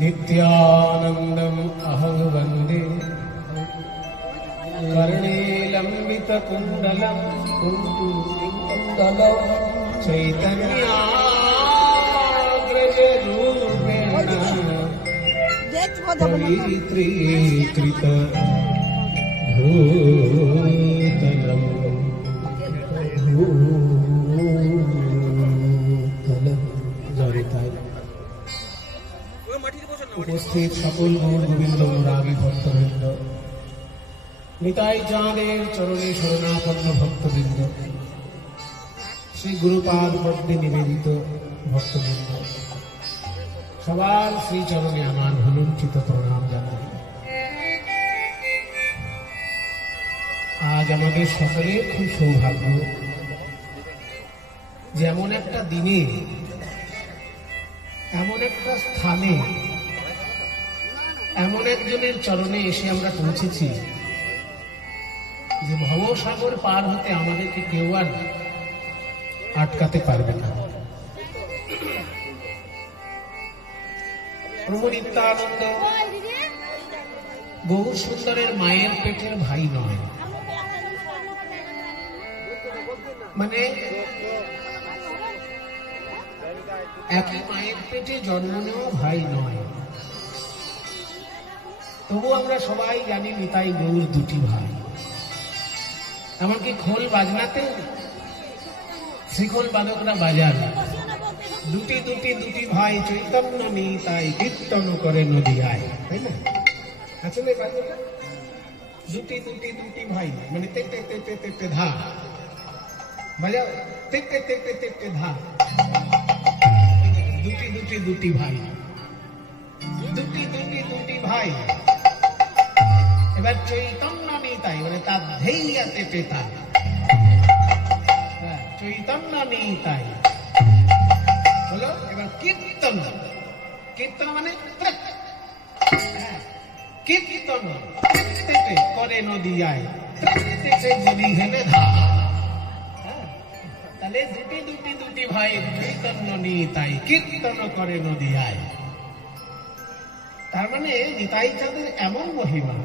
नित्यानन्दम् अहं वन्दे कर्णे लम्बितकुण्डलं चैतन्याग्रजरूपेण पवित्रीकृत भूतलम् উপস্থিত সকল গৌর গোবিন্দ রাগী ভক্তবৃন্দ, নিতাই চাঁদের চরণে শরণাপন্ন ভক্তবৃন্দ, শ্রী গুরুপাদ পদ্মে নিবেদিত ভক্তবৃন্দ, সবার শ্রীচরণে আমার ভুলুণ্ঠিত প্রণাম জানাই। আজ আমাদের সকলের খুব সৌভাগ্য যে এমন একটা দিনে, এমন একটা স্থানে, এমন একজনের চরণে এসে আমরা পৌঁছেছি যে ভবসাগর পার হতে আমাদেরকে কেউ আর আটকাতে পারবে না। প্রভু নিত্যানন্দ গৌর সুন্দরের মায়ের পেটের ভাই নয়, মানে একই মায়ের পেটে জন্ম নেওয়া ভাই নয়। তবু আমরা সবাই জানি নিতাই গৌর দুটি ভাই। এমনকি খোল বাজনাতে শ্রীখোল বাদকরা বাজান, দুটি দুটি দুটি ভাই চৈতন্য নিতাই কীর্তন করে নদিয়ায়, তাই না? আসলে দুটি দুটি দুটি ভাই মানে তেতে তেতে তেতে ধা বাজাও, তেতে তেতে তেতে ধা, দুটি দুটি দুটি ভাই, দুটি দুটি দুটি ভাই। এবার চৈতন্য নিতাই মানে তার ধেইয়াতে পেতা, চৈতন্য নিতাই হলো। এবার কীর্তন, কীর্তন মানে কীর্তন করে নদিয়ায়, যদি হেলে ধা। তাহলে দুটি দুটি দুটি ভাই চৈতন্য নিতাই কীর্তন করে নদিয়ায়। তার মানে নিতাই চাঁদের এমন মহিমা,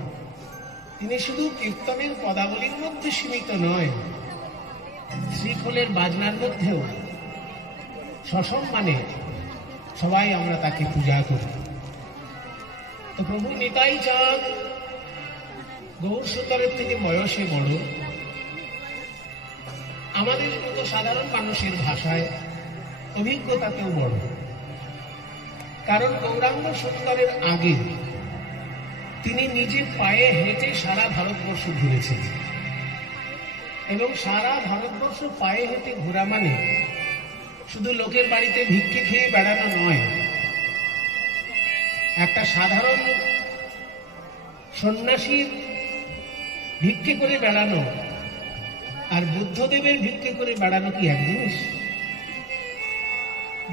তিনি শুধু কীর্তনের পদাবলীর মধ্যে সীমিত নয়, শ্রীখোলের বাজনার মধ্যেও সসম্মানে সবাই আমরা তাকে পূজা করি। তো প্রভু নিতাই চাঁদ গৌর সুন্দরের থেকে বয়সে বড়, আমাদের মতো সাধারণ মানুষের ভাষায় অভিজ্ঞতাতেও বড়। কারণ গৌরাঙ্গ সুন্দরের আগে তিনি নিজে পায়ে হেঁটে সারা ভারতবর্ষ ঘুরেছেন, এবং সারা ভারতবর্ষ পায়ে হেঁটে ঘোরা মানে শুধু লোকের বাড়িতে ভিক্ষে খেয়ে বেড়ানো নয়। একটা সাধারণ সন্ন্যাসীর ভিক্ষে করে বেড়ানো আর বুদ্ধদেবের ভিক্ষে করে বেড়ানো কি এক জিনিস?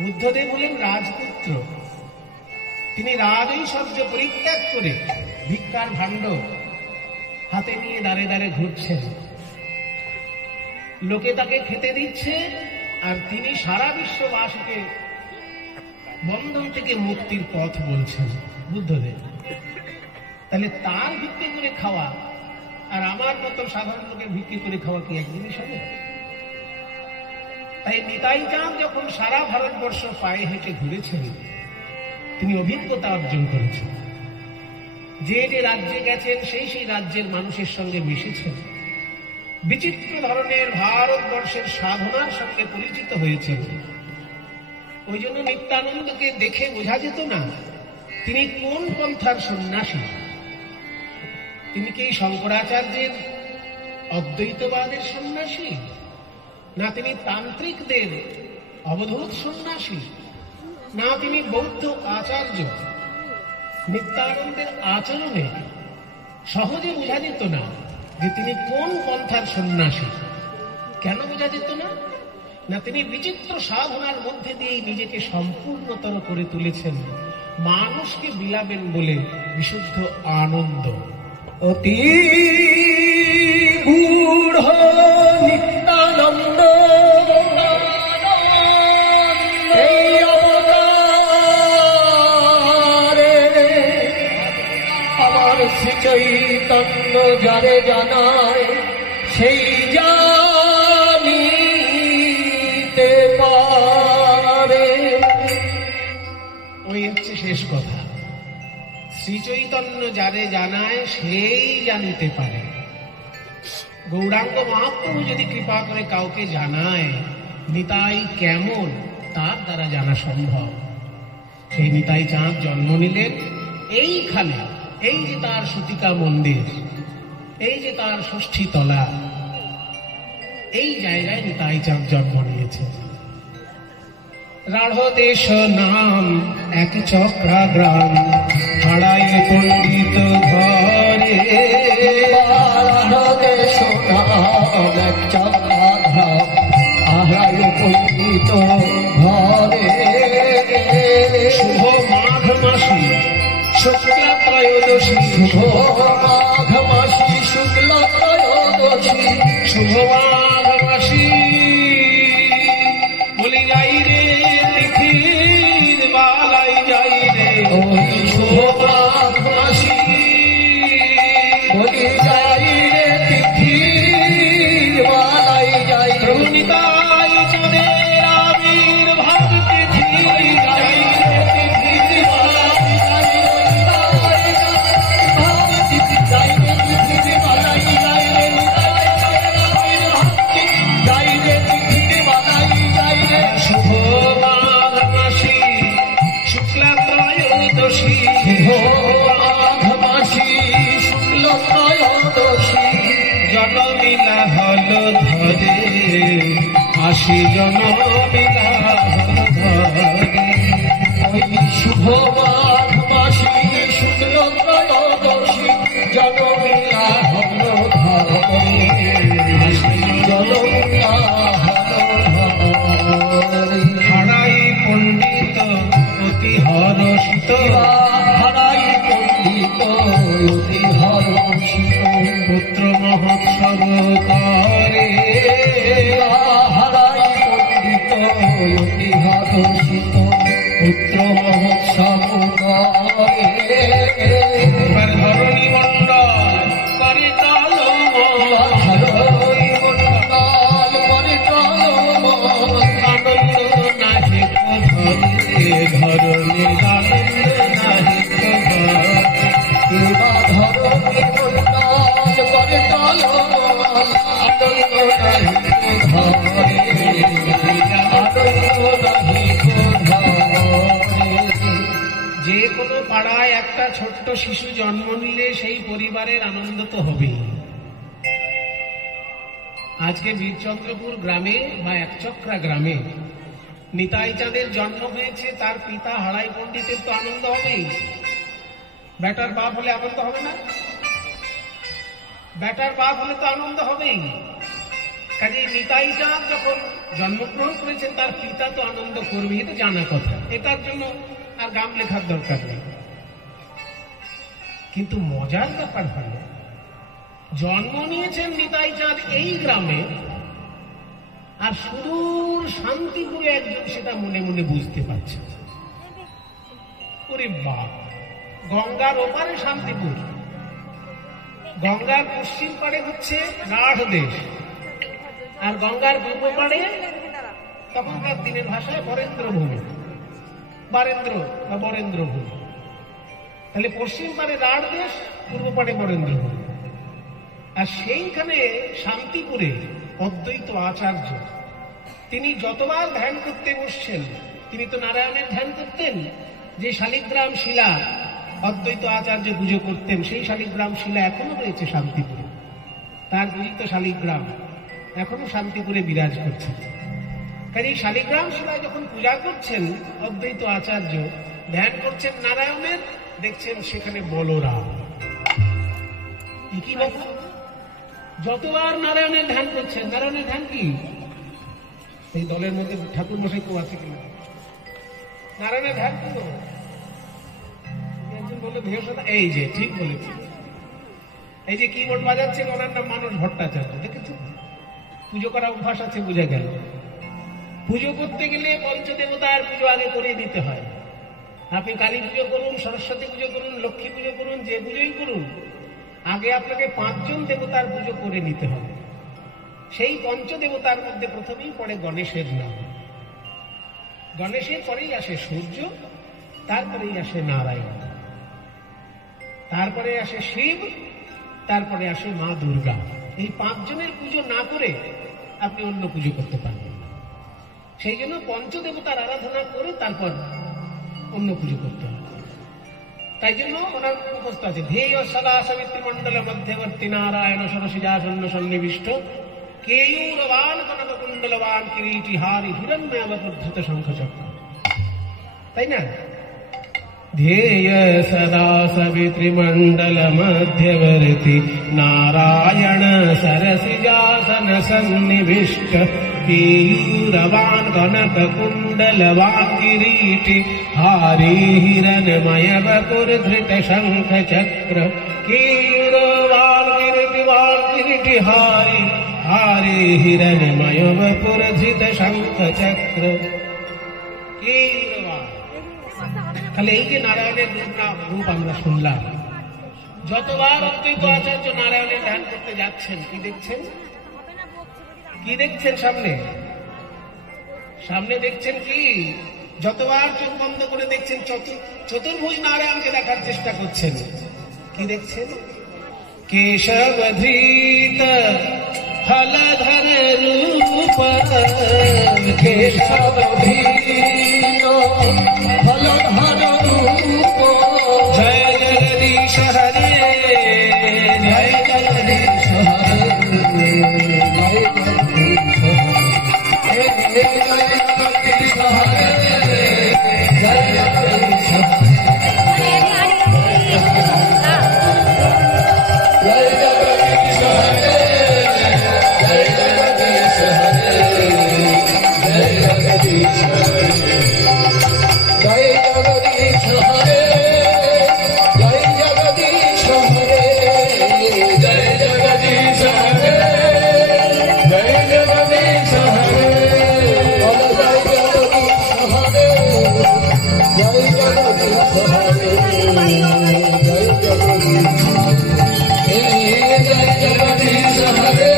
বুদ্ধদেব হলেন রাজপুত্র, তিনি রাজ ঐশ্বর্য পরিত্যাগ করে ভিক্ষার ভাণ্ড হাতে নিয়ে দাঁড়ে দাঁড়ে ঘুরছেন, লোকে তাকে খেতে দিচ্ছে, আর তিনি সারা বিশ্ববাসীকে বন্ধন থেকে মুক্তির পথ বলছেন বুদ্ধদেব। তাহলে তার ভিক্ষে করে খাওয়া আর আমার মতো সাধারণ লোকের ভিক্ষে করে খাওয়া কি এক জিনিস হবে? তাই নিতাই চাঁদ যখন সারা ভারতবর্ষ পায়ে হেঁটে ঘুরেছেন, তিনি অভিজ্ঞতা অর্জন করেছেন। যে যে রাজ্যে গেছেন সেই সেই রাজ্যের মানুষের সঙ্গে মিশেছেন, বিচিত্র ধরনের ভারতবর্ষের সাধনার সঙ্গে পরিচিত হয়েছেন। ওই জন্য নিত্যানন্দকে দেখে বোঝা যেত না তিনি কোন পন্থার সন্ন্যাসী। তিনি কি শঙ্করাচার্যের অদ্বৈতবাদের সন্ন্যাসী, না তিনি তান্ত্রিকদের অবধূত সন্ন্যাসী, না তিনি বৌদ্ধ আচার্য। নিত্যানন্দের আচরণে সহজে বোঝা যেত না যে তিনি কোন পন্থার সন্ন্যাসী। কেন বোঝা যেত না? না তিনি বিচিত্র সাধনার মধ্যে দিয়েই নিজেকে সম্পূর্ণতর করে তুলেছেন, মানুষকে বিলাবেন বলে বিশুদ্ধ আনন্দ। অতি গূঢ় নিত্যানন্দ এই অবতারে শ্রী চৈতন্য যারে জানায় সেই জানিতে পারে। ওই হচ্ছে শেষ কথা। শ্রী চৈতন্য যারে জানায় সেই জানিতে পারে। গৌরাঙ্গ মহাপ্রভু যদি কৃপা করে কাউকে জানায় নিতাই কেমন, তার দ্বারা জানা সম্ভব। সেই নিতাই চাঁদ জন্ম নিলেন এইখানে, এই যে তার সুতিকা মন্দির, এই যে তার ষষ্ঠী তলা, এই জায়গায় নিতাই চাঁদ জন্ম নিয়েছে। রাঢ় দেশ নাম এক চক্রা গ্রাম, হাড়াই পণ্ডিত ঘরে। রাঢ় দেশ নাম এক চক্রা গ্রাম, হাড়াই পণ্ডিত ঘরে। শুভ মাঘ মাসী শুক্লা ত্রয়োদশী, শুভ মাঘ মাসী শুক্লা ত্রয়োদশী, শুভ মাঘ মাসী বলি যাই রে তিথির বালাই যাই রে। শুভ মাঘ মাসী বলি যাই রে তিথির বালাই যাই রে। প্রভু নিতাই চাঁদের আবির্ভাব তিথি, যাই রে তিথির বালাই যাই রে। শুভ মাঘ মাসী শুক্লা ত্রয়োদশী, শুভ মাঘ মাসী শুক্ল ত্রয়োদশী, জনমিলা হল ধরে আশি জনমিলা হল ধরে। শুভ মাঘ মাসী শুক্ল ত্রয়োদশী, জনমিলা হল ধরে, জনমিলা হল ধরে। হাড়াই পণ্ডিত অতি হরষিত, হারাই পণ্ডিত অতি হরষিত, পুত্র মহোৎসব করে। হারাই পণ্ডিত অতি হরষিত, পুত্র মহোৎসব করে। এবার ধরণী মণ্ডল করে তালমল, ধরণী মণ্ডল করে তালমল, আনন্দ নাহি তো ধরে, ধরণীর আনন্দ নাহি তো ধরে। ধরণী মণ্ডল করে তালমল, আনন্দ নাহি তো ধরে, আনন্দ নাহি তো ধরে। যে কোনো পাড়ায় একটা ছোট্ট শিশু জন্ম নিলে সেই পরিবারের আনন্দ তো হবেই। আজকে বীরচন্দ্রপুর গ্রামে বা একচক্রা গ্রামে নিতাই চাঁদের জন্ম হয়েছে, তার পিতা হাড়াই পণ্ডিতের তো আনন্দ হবেই। বেটার বাপ হলে আনন্দ হবে না? বেটার বাপ হলে তো আনন্দ হবেই। কাজে নিতাই চাঁদ যখন জন্মগ্রহণ করেছেন তার পিতা তো আনন্দ করবেই, এটা জানা কথা, এটার জন্য আর গান লেখার দরকার নেই। কিন্তু মজার ব্যাপার হল জন্ম নিয়েছেন নিতাই চাঁদ এই গ্রামে, আর সুদূর শান্তিপুরে একজন সেটা মনে মনে বুঝতে পারছে। ওরে বাপ, গঙ্গার ওপারে শান্তিপুর, গঙ্গার পশ্চিম পাড়ে হচ্ছে রাঢ় দেশ, আর গঙ্গার পূর্ব পাড়ে তখনকার দিনের ভাষায় বরেন্দ্র ভূমি, বারেন্দ্র বা বরেন্দ্র ভূমি। তাহলে পশ্চিম পাড়ে রাঢ় দেশ, পূর্ব পাড়ে বরেন্দ্র ভূমি। আর সেইখানে শান্তিপুরে অদ্বৈত আচার্য, তিনি যতবার ধ্যান করতে বসছেন, তিনি তো নারায়ণের ধ্যান করতেন। যে শালিগ্রাম শিলা অদ্বৈত আচার্য পুজো করতেন, সেই শালিগ্রাম শিলা এখনো রয়েছে শান্তিপুরে, তার পূজিত শালিগ্রাম এখনো শান্তিপুরে বিরাজ করছে। কাজে শালিগ্রাম শিলায় যখন পূজা করছেন অদ্বৈত আচার্য, ধ্যান করছেন নারায়ণের, দেখছেন সেখানে বলরাম। কি ব্যাপার? যতবার নারায়ণের ধ্যান করছেন, নারায়ণের ধ্যান কি? এই দলের মধ্যে ঠাকুর মশাই কেউ আছে কিনা? নারায়ণের ধ্যান কি করবো? একজন বললো বৃহস্পতি, এই যে ঠিক বলেছি, এই যে কিবোর্ড বাজাচ্ছেন ওনার নাম মানস ভট্টাচার্য, দেখেছেন? পুজো করা অভ্যাস আছে, বুঝে গেল। পুজো করতে গেলে পঞ্চদেবতার পুজো আগে করিয়ে দিতে হয়। আপনি কালী পুজো করুন, সরস্বতী পুজো করুন, লক্ষ্মী পুজো করুন, যে পুজোই করুন, আগে আপনাকে 5 জন দেবতার পুজো করে নিতে হবে। সেই পঞ্চদেবতার মধ্যে প্রথমেই পড়ে গণেশের নাম। গণেশের পরেই আসে সূর্য, তারপরেই আসে নারায়ণ, তারপরে আসে শিব, তারপরে আসে মা দুর্গা। এই 5 জনের পুজো না করে আপনি অন্য পুজো করতে পারবেন না। সেই জন্য পঞ্চদেবতার আরাধনা করে তারপর অন্য পুজো করতে হবে। তাই জন্য ওনার মুখস্থ আছে ধ্যেয় সদা সবিত্রী মণ্ডল মধ্যবর্তী নারায়ণ সরসিজাসন্ন সন্নিবিষ্ট কেয়ূরবান কনক কুণ্ডলবান কিরীটি হারি হিরণ্যবধৃত শঙ্খচক্র। তাই না? ध्येय सदा सवितृमण्डल मध्यवर्ति नारायण सरसिजासन सन्निविष्ट केयूरवान् कनक कुण्डलवान् किरीटि हारी हिरण्मय वपुर्धृत शङ्ख चक्र केयूरवान् किरीटि हारी हारी हिरण्मय वपुर्धृत शङ्ख चक्र केयूरवान्। তাহলে এই যে নারায়ণের রূপ আমরা শুনলাম, যতবার অদ্বৈত আচার্য নারায়ণের ধ্যান করতে যাচ্ছেন কি দেখছেন? কি দেখছেন? সামনে সামনে দেখছেন কি? যতবার চোখ বন্ধ করে দেখছেন চতুর্ভুজ নারায়ণকে দেখার চেষ্টা করছেন। কি দেখছেন? কেশবধৃত ফলধর রূপ কেশবধৃত ফলধর রূপ জয় জগদীশ হরে জয় জগদীশ হরে জয় জগদীশ হরে জয় জগদীশ হরে জয় জগদীশ হরে জয় জগদীশ হরে জয় জগদীশ হরে জয় জগদীশ হরে জয় জগদীশ হরে জয় জগদীশ হরে জয় জগদীশ হরে বল জয় জগদীশ হরে জয় জগদীশ হরে জয় জগদীশ হে জয় জগদীশ হরে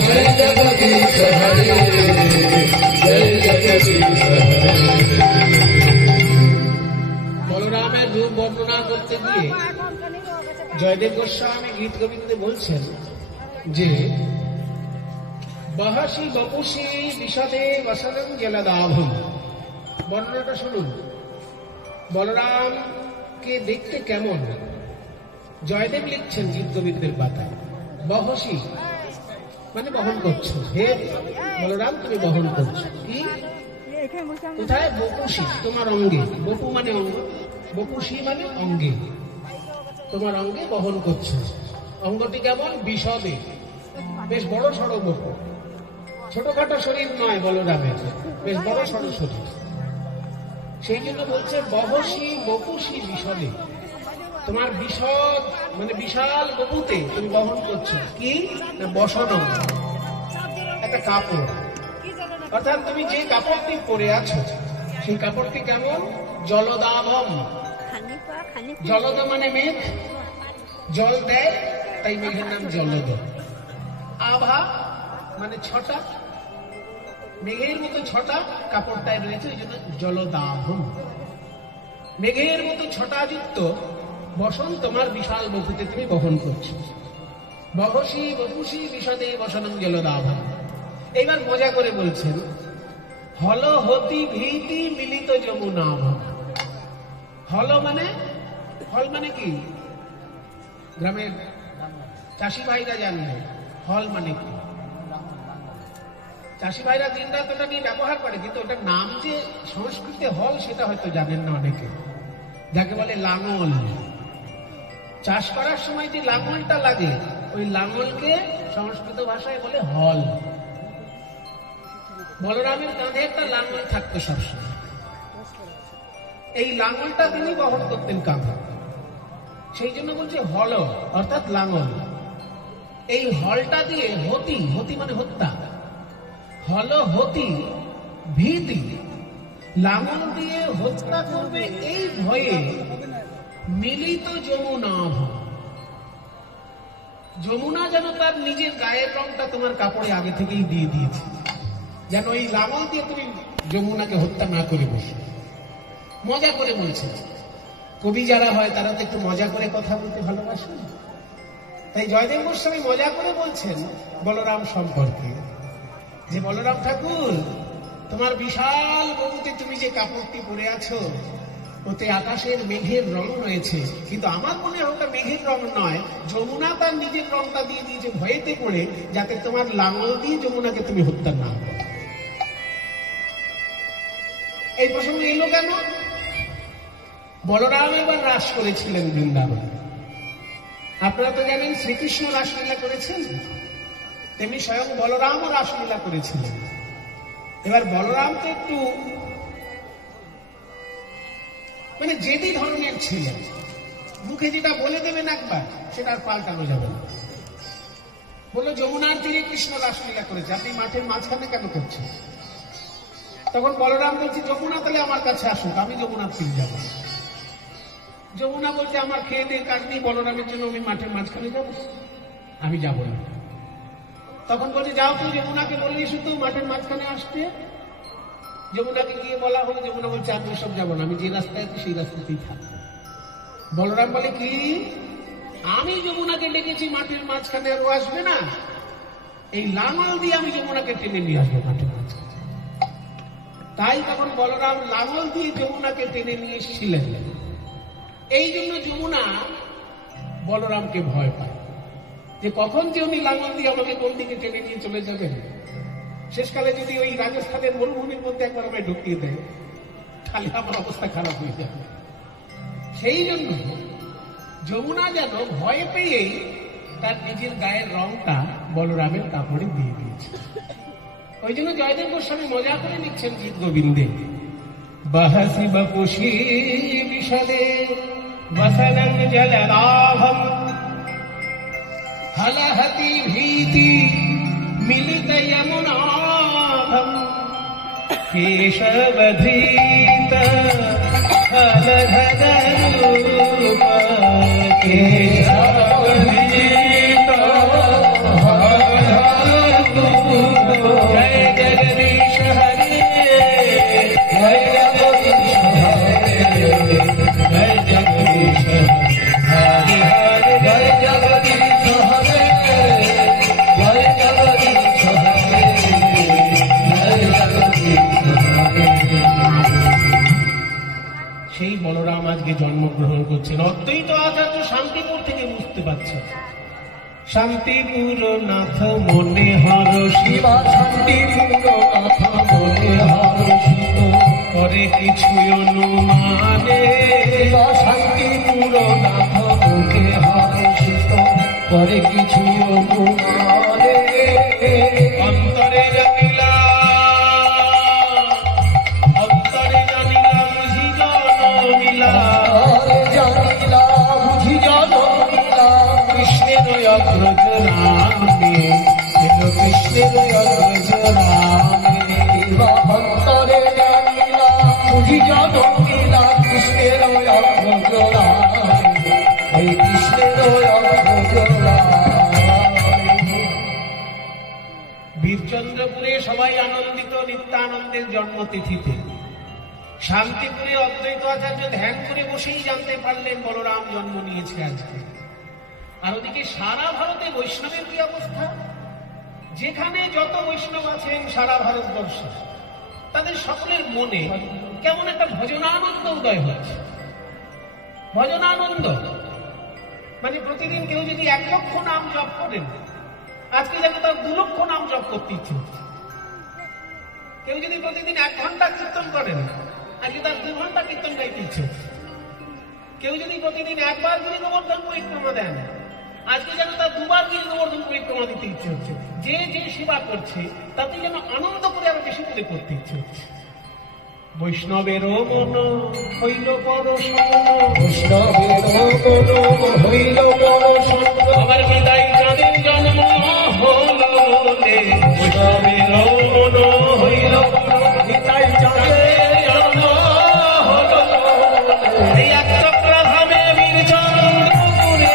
জয় জগদীশ হরে জয় জগদীশ হরে। বলরামের রূপ বর্ণনা করতে গিয়ে জয়দেব গোস্বামী গীত গোবিন্দে বলছেন যে বহসি বপুষি বিষদে বসনম জলদাভম। বর্ণনাটা শুনুন। বলরামকে দেখতে কেমন? জয়দেব লিখছেন গীত গোবিন্দের পাতায়, বহসি মানে বহন করছো, হে বলরাম তুমি বহন করছো। কি কোথায়? বপুষি তোমার অঙ্গে। বপু মানে অঙ্গ, বপুষি মানে অঙ্গে, তোমার অঙ্গে বহন করছো। অঙ্গটি কেমন? বিশদে, বেশ বড় সড়ো বপু, ছোটখাটো শরীর নয় বলরামের, বেশ বড় সড়ো শরীর। সেই জন্য বলছে বহসি বপুষি বিশদে, তোমার বিশদ মানে বিশাল বপুতে তুমি বহন করছো। কি না? বসনম, একটা কাপড়। অর্থাৎ তুমি যে কাপড়টি পরে আছো সেই কাপড়টি কেমন? জলদাভম। জলদ মানে মেঘ, জল দেয় তাই মেঘের নাম জলদ। আভা মানে ছটা, মেঘের মতো ছটা কাপড়টায় রয়েছে, ওই জন্য জলদাভম। মেঘের মতো ছটাযুক্ত বসন তোমার বিশাল বপুতে তুমি বহন করছো। বহসি বপুষি বিষদে বসনম জলদাভম। এইবার মজা করে বলছেন হল হতি ভীতি মিলিত যমুনা। হল মানে, হল মানে কি? গ্রামের চাষি ভাইরা জানবে হল মানে কি। চাষি ভাইরা দিন রাত ওটা নিয়ে ব্যবহার করে, কিন্তু ওটার নাম যে সংস্কৃতে হল সেটা হয়তো জানেন না অনেকে। যাকে বলে লাঙল। চাষ করার সময় যে লাঙলটা লাগে ওই লাঙলকে সংস্কৃত ভাষায় বলে হল। বলরামের কাঁধে একটা লাঙল থাকতো সবসময়, এই লাঙলটা তিনি বহন করতেন কাঁধে, সেই জন্য বলছে হল অর্থাৎ লাঙল। এই হলটা দিয়ে হতি, হতি মানে হত্যা, হল হতি ভীতি, লাঙল দিয়ে হত্যা করবে এই ভয়ে মিলিত যমুনা। যমুনা যেন তার নিজের গায়ের রংটা তোমার কাপড়ে আগে থেকেই দিয়ে দিয়েছে, যেন এই লাঙল দিয়ে তুমি যমুনাকে হত্যা না করে বসো। মজা করে বলছে। কবি যারা হয় তারা তো একটু মজা করে কথা বলতে ভালোবাসে। তাই জয়দেব গোস্বামী মজা করে বলছেন বলরাম সম্পর্কে, যে বলরাম ঠাকুর, তোমার বিশাল গরুতে তুমি যে কাপড়টি পরে আছো ওতে আকাশের মেঘের রং রয়েছে, কিন্তু আমার মনে হয় ওটা মেঘের রং নয়, যমুনা তার নিজের রংটা দিয়ে দিয়েছে ভয়েতে করে, যাতে তোমার লাঙল দিয়ে যমুনাকে তুমি হত্যা না করো। এই প্রসঙ্গে এলো কেন? বলরাম এবার রাস করেছিলেন বৃন্দাবন। আপনারা তো জানেন শ্রীকৃষ্ণ রাসলীলা করেছেন, তেমনি স্বয়ং বলরামও রাসলীলা করেছিলেন। এবার বলরাম তো একটু মানে জেদি ধরনের ছিলেন, মুখে যেটা বলে দেবেন একবার সেটা আর পাল্টানো যাবে না। বললো যমুনার তীরে কৃষ্ণ রাসলীলা করেছে, আপনি মাঠের মাঝখানে কেন করছেন? তখন বলরাম বলছে যমুনা তাহলে আমার কাছে আসুক, আমি যমুনার তীরে যাব। যমুনা বলছে আমার খেয়ে দিয়ে কাজ নেই, বলরামের জন্য আমি মাঠের মাঝখানে যাব, আমি যাব না। তখন বলছে যাও তুই যমুনাকে বললি শুধু মাঠের মাঝখানে আসতে। যমুনাকে গিয়ে বলা হলো, যমুনা বলছে আমি সব যাবো না, আমি যে রাস্তায় আছি সেই রাস্তাতেই থাকবো। বলরাম বলে কি, আমি যমুনাকে ডেকেছি মাঠের মাঝখানে, আর ও আসবে না? এই লাঙল দিয়ে আমি যমুনাকে টেনে নিয়ে আসবো মাঠের মাঝখানে। তাই তখন বলরাম লাঙল দিয়ে যমুনাকে টেনে নিয়ে এসেছিলেন। এই জন্য যমুনা বলরামকে ভয় পায়, যে কখন যে উনি লাঙল দিয়ে আমাকে কোন দিকে টেনে নিয়ে চলে যাবেন। শেষকালে যদি ওই রাজস্থানের মরুভূমির মধ্যে একবার আমায় ঢুকিয়ে দেয় তাহলে আমার অবস্থা খারাপ হয়ে যাবে। সেই জন্য যমুনা যেন ভয় পেয়েই তার নিজের গায়ের রংটা বলরামের কাপড়ে দিয়ে দিয়েছে। ওই জন্য জয়দেব গোস্বামী মজা করে নিচ্ছেন গীত গোবিন্দে, বাহাসি বপুষি বিশদে বসনং জললাভম হলহতি ভীতি মিলিত যমুনাভম কেশবধৃত হলধরূপ কেশবধৃত হলধরূপ জয় জগদীশ হরে জয় জগদীশ হরে জয় জগদীশ হরে হরে জয় জগদীশ হরে জয় জগদীশ হরে জয় জগদীশ হরে। সেই বলরাম আজকে জন্মগ্রহণ করছেন। অদ্বৈত আচার্য শান্তিপুর থেকে বুঝতে পারছেন, শান্তিপুর নাথ মনে হরষিত, শান্তিপুর নাথ মনে হরষিত করে কিছু অনুমানে, শান্তিপুর নাথ মনে হরষিত করে কিছু অনুমানে, অন্তরে জানিলা বুঝি জনমিলা, জানিলা বুঝি জনমিলা কৃষ্ণের অগ্রজ রামে, কৃষ্ণের অগ্রজ রামে, অন্তরে জানিলা বুঝি জনমিলা কৃষ্ণের অগ্রজ রামে, কৃষ্ণের অগ্রজ রামে। বীরচন্দ্রপুরে সবাই আনন্দিত নিত্যানন্দের জন্মতিথিতে। শান্তিপুরে অদ্বৈত আচার্য ধ্যান করে বসেই জানতে পারলেন বলরাম জন্ম নিয়েছে আজকে। আর ওদিকে সারা ভারতে বৈষ্ণবের কি অবস্থা? যেখানে যত বৈষ্ণব আছেন সারা ভারতবর্ষে, তাদের সকলের মনে কেমন একটা ভজনানন্দ উদয় হচ্ছে। ভজনানন্দ মানে প্রতিদিন কেউ যদি 1 লক্ষ নাম জপ করেন, আজকে যেন তার 2 লক্ষ নাম জপ করতে ইচ্ছে হচ্ছে। কেউ যদি প্রতিদিন 1 ঘন্টা কীর্তন করেন, আজকে তার 2 ঘন্টা কীর্তন গাইতে ইচ্ছে হচ্ছে। কেউ যদি প্রতিদিন 1 বার গিরি গোবর্ধন পরিক্রমা দেন, আজকে যেন তার 2 বার গিরি গোবর্ধন পরিক্রমা দিতে ইচ্ছে হচ্ছে। যে যে সেবা করছে তাতে যেন আনন্দ করে আরো বেশি করে করতে ইচ্ছে হচ্ছে। বৈষ্ণবেরও মন হইল পরশন, বৈষ্ণবেরও মন হইল পরশন, আমার বিদায় চাঁদের জন্ম হল বলে, বৈষ্ণবেরও মন হইল বিদায় চাঁদের জন্ম হল বলে, এই এক চক্রাধামে বীরচন্দ্রপুরে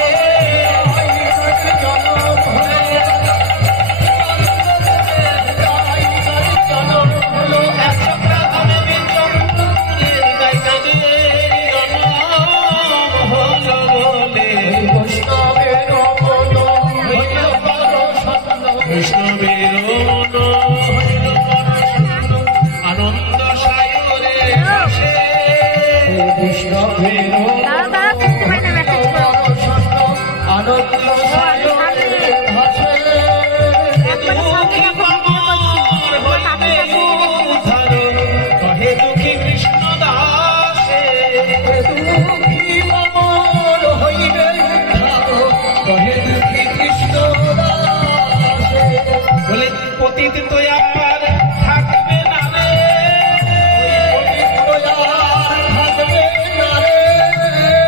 পতিত তো আর থাকবে না রে,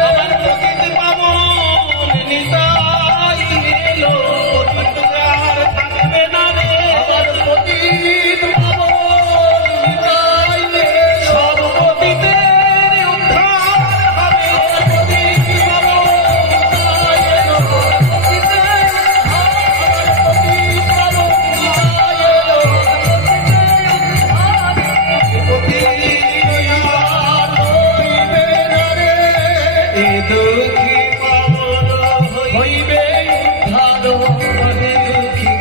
আমার পতিত পাবন নিতাই এলো, পতিত আর থাকবে না রে, সব পতিতের উদ্ধার হবে,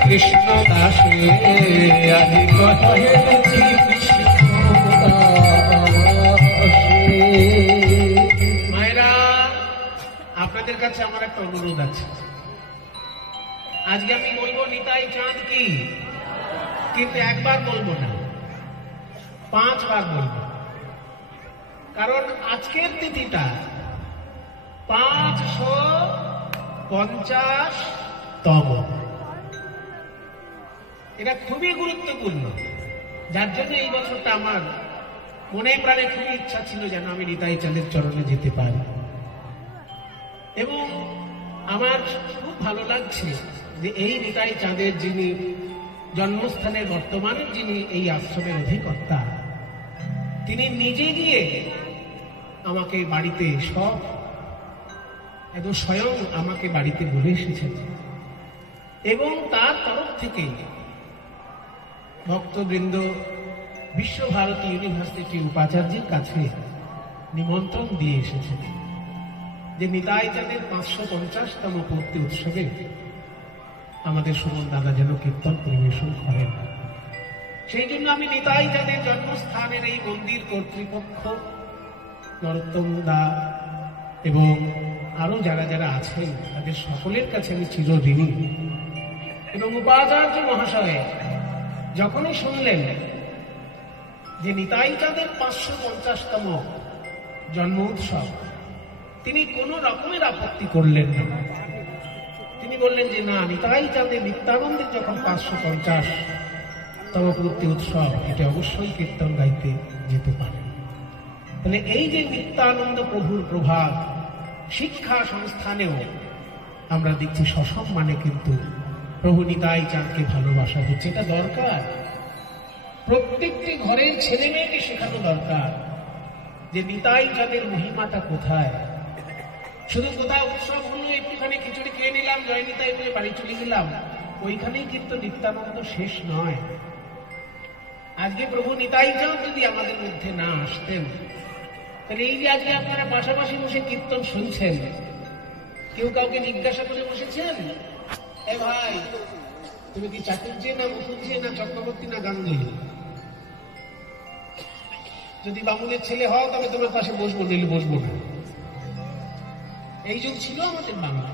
কৃষ্ণ দাসে আদি কহে মায়েরা, আপনাদের কাছে আমার একটা অনুরোধ আছে। আজকে আমি বলবো নিতাই চাঁদ কি, কিন্তু একবার বলবো না, 5 বার বলবো। কারণ আজকের তিথিটা 550তম, এটা খুবই গুরুত্বপূর্ণ। যার জন্য এই বছরটা আমার মনে প্রাণে খুবই ইচ্ছা ছিল যেন আমি নিতাই চাঁদের চরণে যেতে পারি। এবং আমার খুব ভালো লাগছে যে এই নিতাই চাঁদের যিনি জন্মস্থানের বর্তমানে যিনি এই আশ্রমের অধিকর্তা, তিনি নিজে গিয়ে আমাকে বাড়িতে সব একদম স্বয়ং আমাকে বাড়িতে বলে এসেছেন, এবং তার তরফ থেকে ভক্তবৃন্দ বিশ্বভারতী ইউনিভার্সিটির উপাচার্যের কাছে নিমন্ত্রণ দিয়ে এসেছেন যে নিতাই চাঁদের 550তম পূর্তি উৎসবে আমাদের সুমন দাদা যেন কীর্তন পরিবেশন করেন। সেই জন্য আমি নিতাই চাঁদের জন্মস্থানের এই মন্দির কর্তৃপক্ষ, নরোত্তম দা এবং আরো যারা যারা আছেন তাদের সকলের কাছে আমি চিরঋণী। এবং উপাচার্য মহাশয় যখনই শুনলেন যে নিতাই চাঁদের 550তম জন্ম উৎসব, তিনি কোন রকমের আপত্তি করলেন না। তিনি বললেন যে না, নিতাই চাঁদের নিত্যানন্দের যখন 550তম পূর্তি উৎসব, এটা অবশ্যই কীর্তন গাইতে যেতে পারে। তাহলে এই যে নিত্যানন্দ প্রভুর প্রভাব শিক্ষা সংস্থানেও আমরা দেখছি সসম্মানে কিন্তু প্রভু নিতাই চাঁদকে ভালোবাসা হচ্ছে। এটা দরকার, প্রত্যেকটি ঘরের ছেলে মেয়েকে শেখানো দরকার যে নিতাই চাঁদের মহিমাটা কোথায়। শুধু কোথাও উৎসব হলো, একটুখানি খিচুড়ি খেয়ে নিলাম, জয় নিতাই বলে বাড়ি চলে গেলাম, ওইখানেই কিন্তু নিত্যানন্দ শেষ নয়। আজকে প্রভু নিতাই চাঁদ যদি আমাদের মধ্যে না আসতেন, তাহলে এই যে আজকে আপনারা পাশাপাশি বসে কীর্তন শুনছেন, কেউ কাউকে জিজ্ঞাসা করে বসেছেন, এ ভাই তুমি কি চাটুর্যে না মুখুজ্জে না চক্রবর্তী না গাঙ্গুলি? যদি বামুনের ছেলে হও তবে তোমার পাশে বসবো, নিলে বসবো না। এই যুগ ছিল আমাদের বাংলা।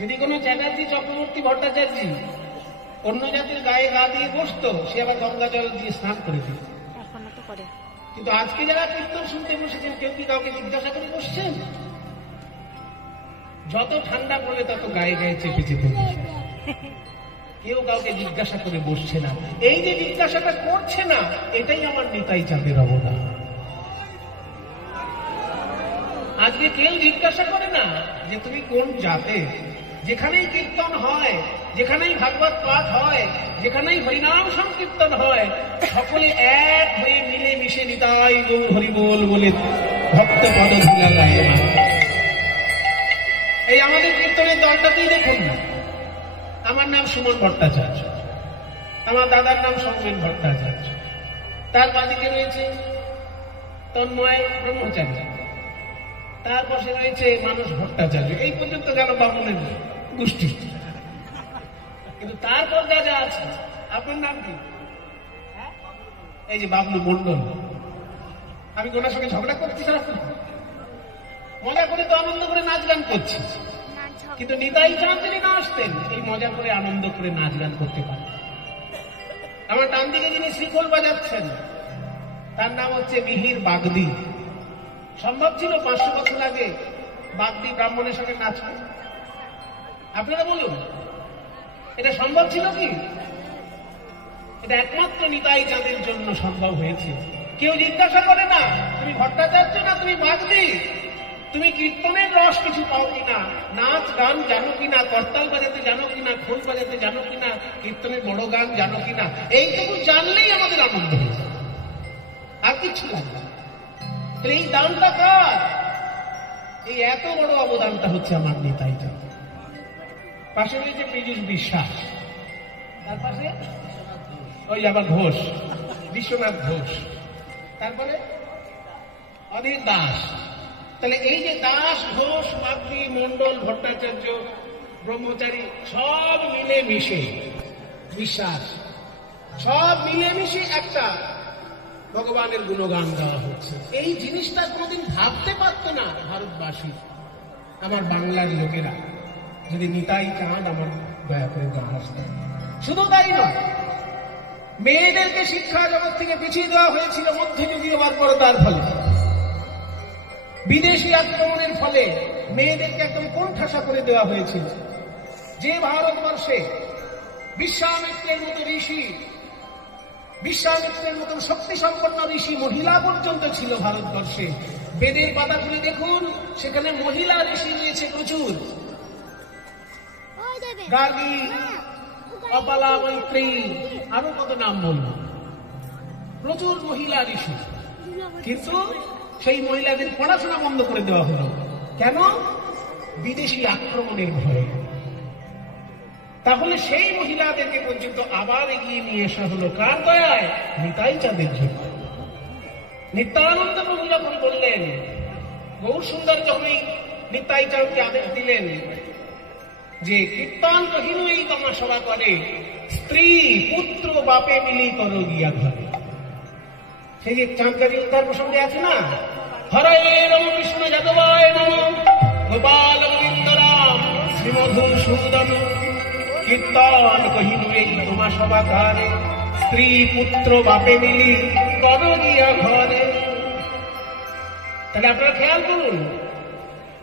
যদি কোনো চ্যাটার্জি চক্রবর্তী ভট্টাচার্য অন্য জাতির গায়ে গা দিয়ে বসতো, সে আবার গঙ্গা জল দিয়ে স্নান করে দিত। কিন্তু আজকে যারা কীর্তন শুনতে বসেছেন, কেউ কি কাউকে জিজ্ঞাসা করে বসছেন? যত ঠান্ডা পড়লে তত গায়ে গায়ে চেপে চেপে বসে, কেউ কাউকে জিজ্ঞাসা করে বসছে না। এই যে জিজ্ঞাসাটা করছে না, এটাই আমার নিতাই চাঁদের অবদান। আজকে কেউ জিজ্ঞাসা করে না যে তুমি কোন জাতে। যেখানেই কীর্তন হয়, যেখানেই ভাগবত পাঠ হয়, যেখানেই হরিনাম সংকীর্তন হয়, সকলে এক হয়ে মিলে মিশে নিতাই গৌর হরি বল বলে ভক্ত পদধূলা গায়ে। এই আমাদের কীর্তনের দলটাতেই দেখুন না, আমার নাম সুমন ভট্টাচার্য, আমার দাদার নাম সৌমেন ভট্টাচার্য, তার বাদিকে রয়েছে তন্ময় ব্রহ্মচার্য, তার পাশে রয়েছে মানস ভট্টাচার্য। এই পর্যন্ত গেল বামুনের গোষ্ঠী। কিন্তু তারপর যা যা আছে, আপনার নাম কি? এই যে বাবলু মন্ডল। আমি ওনার সঙ্গে ঝগড়া করছি সারাক্ষণ, করে তো আনন্দ করে নাচ গান করছি, কিন্তু নিতাই চাঁদ যদি না আসতেন এই মজা করে আনন্দ করে নাচ গান করতে পারেন। আমার ডান দিকে যিনি শ্রীখোল বাজাচ্ছেন তার নাম হচ্ছে মিহির বাগদি। সম্ভব ছিল 500 বছর আগে বাগদি ব্রাহ্মণের সঙ্গে নাচবে? আপনারা বলুন, এটা সম্ভব ছিল কি? এটা একমাত্র নিতাই চাঁদের জন্য সম্ভব হয়েছে। কেউ জিজ্ঞাসা করে না তুমি ভট্টাচার্য না তুমি বাগদি, তুমি কীর্তনের রস কিছু পাও কিনা, নাচ গান জানো কিনা, করতাল বাজাতে জানো কিনা, খোল বাজাতে জানো কিনা, কীর্তনের বড় গান জানো কিনা, এইটুকু জানলেই আমাদের আনন্দ হয়ে যায়, আর কিছু লাগবে। এই দানটা কার? এই এত বড় অবদানটা হচ্ছে আমার নিতাই চাঁদ। পাশে রয়েছে পীযূষ বিশ্বাস, তার পাশে ওই আবার ঘোষ, বিশ্বনাথ ঘোষ, তারপরে অধীর দাস। তাহলে এই যে দাস, ঘোষ, বাগদি, মন্ডল, ভট্টাচার্য, ব্রহ্মচারী সব মিলে মিশে, বিশ্বাস সব মিলে মিশে একটা ভগবানের গুণগান গাওয়া হচ্ছে। এই জিনিসটা কোনোদিন ভাবতে পারতো না ভারতবাসী, আমার বাংলার লোকেরা, যদি নিতাই চাঁদ আমার দয়া করে গান আসতেন। শুধু তাই নয়, মেয়েদেরকে শিক্ষা জগৎ থেকে পিছিয়ে দেওয়া হয়েছিল মধ্যযুগীয় বর্বরতার ফলে, বিদেশি আক্রমণের ফলে মেয়েদেরকে একদম কোণঠাসা করে দেওয়া হয়েছিল। যে ভারতবর্ষে বিশ্বামিত্রের মতো ঋষি, বিশ্বামিত্রের মতন শক্তি সম্পন্ন ঋষি মহিলা পর্যন্ত ছিল ভারতবর্ষে, বেদের পাতা খুলে দেখুন সেখানে মহিলা ঋষি রয়েছে প্রচুর। গার্গী, কপালা, মৈত্রী, আরো কত নাম বলব, প্রচুর মহিলা ঋষি। কিন্তু সেই মহিলাদের পড়াশোনা বন্ধ করে দেওয়া হলো কেন? বিদেশি আক্রমণের ভয়ে। তাহলে সেই মহিলাদেরকে পর্যন্ত আবার এগিয়ে নিয়ে আসা হলো কার দয়ায়? নিতাই চাঁদের জন্য। নিত্যানন্দ প্রভু যখন বললেন, গৌর সুন্দর যখন এই নিতাই চাঁদকে আদেশ দিলেন যে কীর্তন কহিনু এই তোমা সভা করে, স্ত্রী পুত্র বাপে মিলি করো গিয়া ঘরে। সেই যে চাঁদকারী উদ্ধার প্রসঙ্গে আছে না, হরায় নম কৃষ্ণ যাদবায় নম, গোপাল গোবিন্দরাম শ্রীমধুর সুদন, কীর্তন কহিনু এই তোমা সভা করে, স্ত্রী পুত্র বাপে মিলি করো গিয়া ঘরে। তাহলে আপনারা খেয়াল করুন,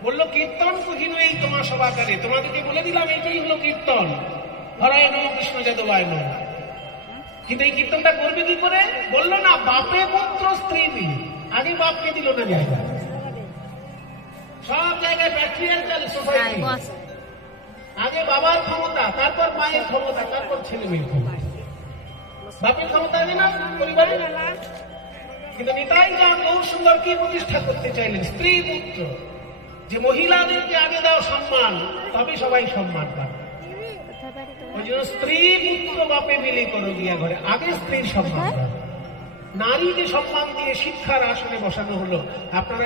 বললো কীর্তন কহিনু এই তোমার সভাকারে, তোমাদেরকে বলে দিলাম এইটাই হলো কীর্তন, হরায় নম কৃষ্ণ যাদবায় নম। কিন্তু এই কীর্তনটা করবে কি করে? বললো না বাপে পুত্র স্ত্রী মিলে। আগে বাপকে দিল না জায়গা, সব জায়গায় প্যাট্রিয়ার্কাল সোসাইটি, আগে বাবার ক্ষমতা, তারপর মায়ের ক্ষমতা, তারপর ছেলে মেয়ের ক্ষমতা। বাপের ক্ষমতা আগে না পরিবারে। কিন্তু নিতাই চাঁদ গৌর সুন্দর কি প্রতিষ্ঠা করতে চাইলেন? স্ত্রী পুত্র, যে মহিলাদেরকে আগে দাও সম্মান, তবে সবাই সম্মান পাবে। ওই জন্য স্ত্রী পুত্র বাপে মিলি করো গিয়া ঘরে, আগে স্ত্রীর সম্মান পাবে। নারীকে সম্মান দিয়ে শিক্ষার আসনে বসানো হলো। আপনারা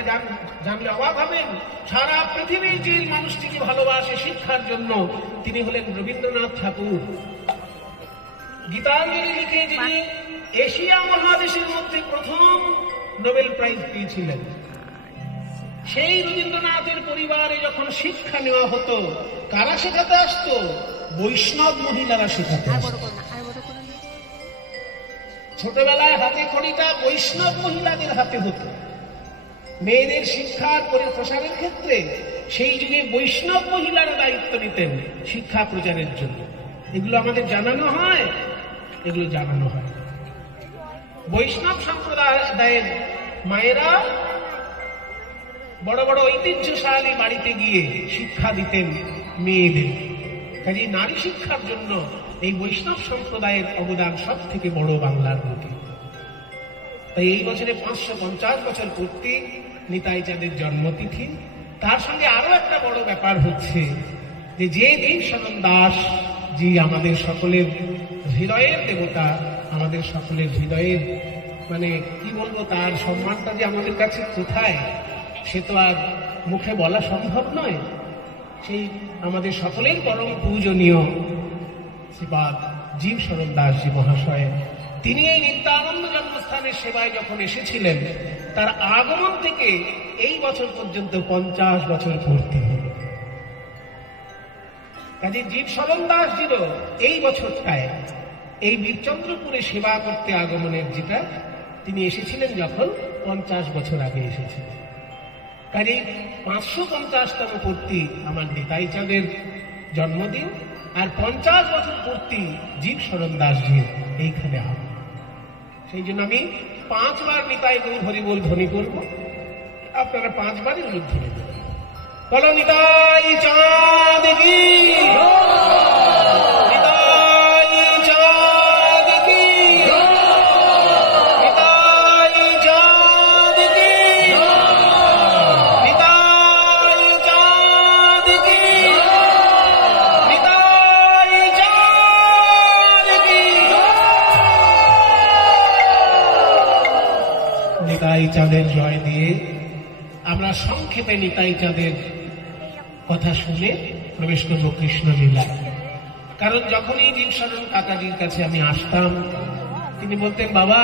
জানলে অবাক হবেন, সারা পৃথিবীর যে মানুষটিকে ভালোবাসে শিক্ষার জন্য, তিনি হলেন রবীন্দ্রনাথ ঠাকুর। গীতাঞ্জলি লিখে যিনি এশিয়া মহাদেশের মধ্যে প্রথম নোবেল প্রাইজ পেয়েছিলেন, সেই রবীন্দ্রনাথের পরিবারে যখন শিক্ষা নেওয়া হতো, কারা শেখাতে আসতো? বৈষ্ণব মহিলারা শেখাতে আসতো। ছোটবেলায় হাতে খড়িটা বৈষ্ণব মহিলাদের হাতে হতো। মেয়েদের শিক্ষার প্রসারের ক্ষেত্রে সেই যুগে বৈষ্ণব মহিলারা দায়িত্ব নিতেন শিক্ষা প্রচারের জন্য। এগুলো আমাদের জানানো হয়, এগুলো জানানো হয়। বৈষ্ণব সম্প্রদায়ের মায়েরা বড় বড় ঐতিহ্যশালী বাড়িতে গিয়ে শিক্ষা দিতেন মেয়েদের। কাজে নারী শিক্ষার জন্য এই বৈষ্ণব সম্প্রদায়ের অবদান সব থেকে বড় বাংলার বুকে। তাই এই বছরে 550 বছর পূর্তি নিতাই চাঁদের জন্মতিথি। তার সঙ্গে আরো একটা বড় ব্যাপার হচ্ছে যে দেব শরণ দাস জি আমাদের সকলের হৃদয়ের দেবতা, আমাদের সকলের হৃদয়ের মানে কি বলবো, তার সম্মানটা যে আমাদের কাছে কোথায় সে তো আর মুখে বলা সম্ভব নয়। সেই আমাদের সকলের পরম পূজনীয় শ্রীপাদ জীব শরণ দাসজি মহাশয়, তিনি এই নিত্যানন্দ জন্মস্থানের সেবায় যখন এসেছিলেন, তার আগমন থেকে এই বছর পর্যন্ত 50 বছর পূর্তি হল। কাজে জীব শরণ দাসজিরও এই বছরটায় এই বীরচন্দ্রপুরে সেবা করতে আগমনের যেটা তিনি এসেছিলেন যখন 50 বছর আগে এসেছিলেন। কাজে 550তম পূর্তি আমার নিতাই চাঁদের জন্মদিন, আর 50 বছর পূর্তি জীব শরণ দাসজির এইখানে হবে। সেই জন্য আমি 5 বার নিতাই গৌর হরিবোল ধ্বনি করব, আপনারা 5 বারই উলুধ্বনি করবেন। বলো নিতাই চাঁদ কি, নিতাই চাঁদ কি, নিতাই চাঁদ কি, নিতাই চাঁদ কি, নিতাই চাঁদ কি। নিতাই চাঁদের জয় দিয়ে আমরা সংক্ষেপে নিতাই চাঁদের কথা শুনে প্রবেশ করব কৃষ্ণ লীলায়। কারণ যখনই জীবশরণ কাকাজির কাছে আমি আসতাম, তিনি বলতেন, বাবা,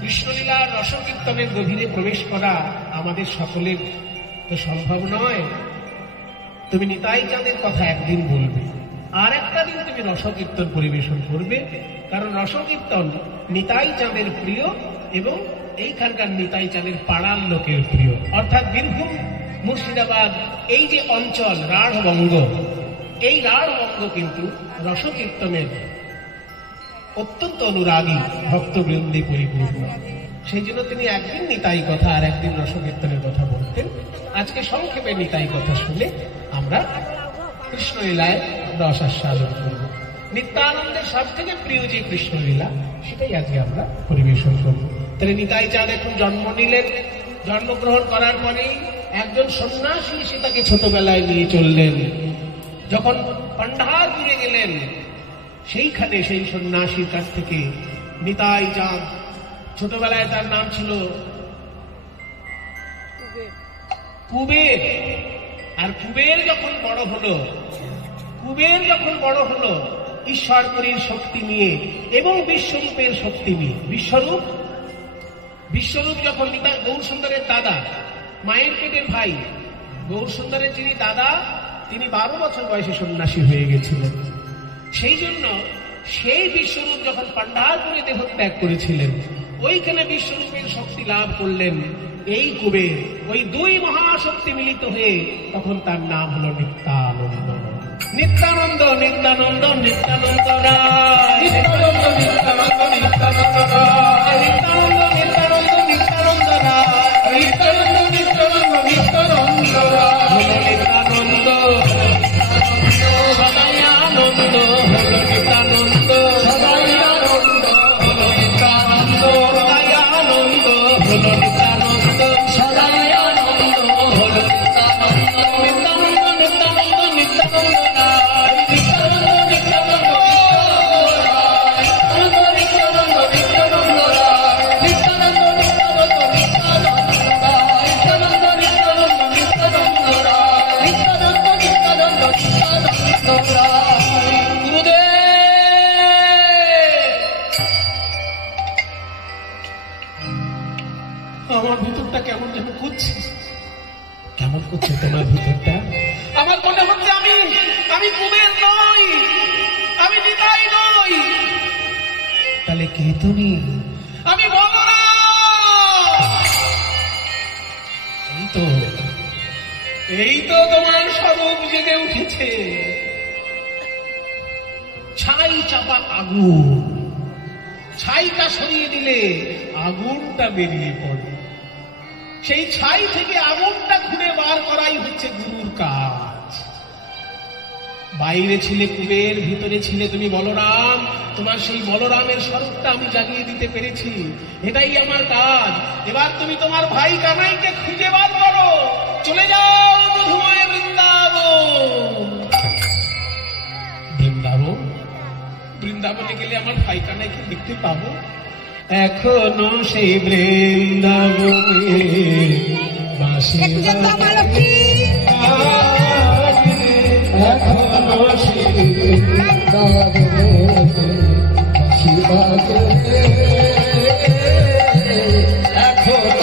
কৃষ্ণলীলার রসকীর্তনের গভীরে প্রবেশ করা আমাদের সকলের তো সম্ভব নয়, তুমি নিতাই চাঁদের কথা একদিন বলবে, আর একটা দিন তুমি রসকীর্তন পরিবেশন করবে, কারণ রসকীর্তন নিতাই চাঁদের প্রিয় এবং এইখানকার নিতাই চাঁদের পাড়ার লোকের প্রিয়। অর্থাৎ বীরভূম, মুর্শিদাবাদ, এই যে অঞ্চল রাঢ়বঙ্গ, এই রাঢ়বঙ্গ কিন্তু রসকীর্তনের অত্যন্ত অনুরাগী ভক্তবৃন্দে পরিপূর্ণ। সেই জন্য তিনি একদিন নিতাই কথা আর একদিন রসকীর্তনের কথা বলতেন। আজকে সংক্ষেপে নিতাই কথা শুনে আমরা কৃষ্ণলীলায় রস আস্বাদন করব। নিত্যানন্দের সব থেকে প্রিয় যে কৃষ্ণলীলা, সেটাই আজকে আমরা পরিবেশন করব। তাহলে নিতাই চাঁদ এখন জন্ম নিলেন, জন্মগ্রহণ করার পরেই একজন সন্ন্যাসী এসে তাকে ছোটবেলায় নিয়ে চললেন। যখন পান্ডারপুরে গেলেন, সেইখানে সেই সন্ন্যাসীর কাছ থেকে নিতাই চাঁদ, ছোটবেলায় তার নাম ছিল কুবের, আর কুবের যখন বড় হলো ঈশ্বরপুরীর শক্তি নিয়ে এবং বিশ্বরূপের শক্তি নিয়ে, বিশ্বরূপ যখন গৌরসুন্দরের দাদা, মায়ের পেটের ভাই গৌরসুন্দরের যিনি দাদা, তিনি 12 বছর বয়সে সন্ন্যাসী হয়ে গেছিলেন। সেই জন্য সেই বিশ্বরূপ যখন পান্ডারপুরে দেহত্যাগ করেছিলেন, ওইখানে বিশ্বরূপের শক্তি লাভ করলেন এই কুবের। ওই দুই মহাশক্তি মিলিত হয়ে তখন তার নাম হলো নিত্যানন্দ। নিত্যানন্দ নিত্যানন্দ নিত্যানন্দ রায়, নিত্যানন্দ নিত্যানন্দ নিত্যানন্দ রায়, নিত্যানন্দ নিত্যানন্দ নিত্যানন্দ রায়, নিত্যানন্দ নিত্যানন্দ নিত্যানন্দ রায়, নিত্যানন্দ সদাই আনন্দ, হলো নিত্যানন্দ সদাই আনন্দ, হলো নিত্যানন্দ সদাই আনন্দ, হলো নিত্যানন্দ সদাই আনন্দ, হলো নিত্যানন্দ, নিত্যানন্দ নিত্যানন্দ নিত্যানন্দ রায়, নিত্যানন্দ নিত্যানন্দ নিত্যানন্দ নিত্যানন্দ রায়, নিত্যানন্দ নিত্যানন্দ নিত্যানন্দ নিত্যানন্দ নিত্যানন্দ রায়, নিত্যানন্দ নিত্যানন্দ নিত্যানন্দ রায়। গুরুদেব, আমার ভিতরটা কেমন যেন করছে। কেমন করছে তোমার ভিতরটা? আমার মনে হচ্ছে আমি কুবের নই, আমি নিতাই নই। তাহলে কে তুমি? আমি বলরাম। এই তো তোমার স্বরূপ জেগে উঠেছে। ছাই চাপা আগুন, ছাইটা সরিয়ে দিলে আগুনটা বেরিয়ে পড়ে। সেই ছাই থেকে আগুনটা খুঁড়ে বার করাই হচ্ছে গুরুর কাজ। বাইরে ছিলে কুবের, ভিতরে ছিলে তুমি বলরাম। তোমার সেই বলরামের স্বরূপটা আমি জাগিয়ে দিতে পেরেছি, এটাই আমার কাজ। এবার তুমি তোমার ভাই কানাইকে খুঁজে বার করো, চলে যাও মধুময় বৃন্দাবন। বৃন্দাবনে গেলে আমার ভাই কানাইকে দেখতে পাবো। এখনো সেই বৃন্দাবনে বাঁশি বাজে, এখনো সেই বৃন্দাবনে বাঁশি বাজে, এখনো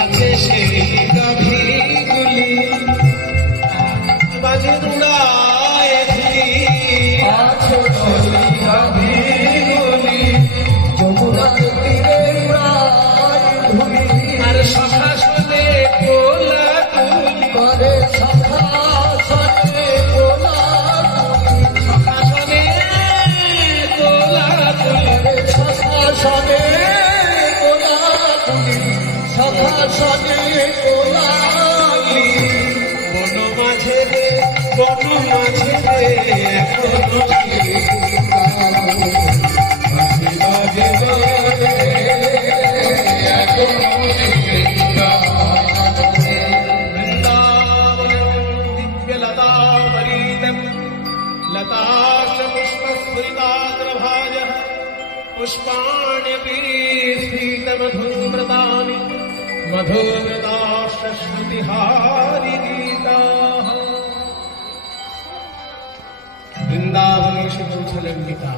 আছে সেই গাভীগুলি বাজে উড়ায় ধুলি আর সখাসনে কোলাকুলি সখাসনে কোলাকুলি বন মাঝে রে এখনো लताशपुष्पस्फुरिताग्रभाजः पुष्पाण्यपि स्फीतमधुव्रतानि मधुव्रताश्रुतिहारिगीताः वृन्दावनेषु कौशलम्बिका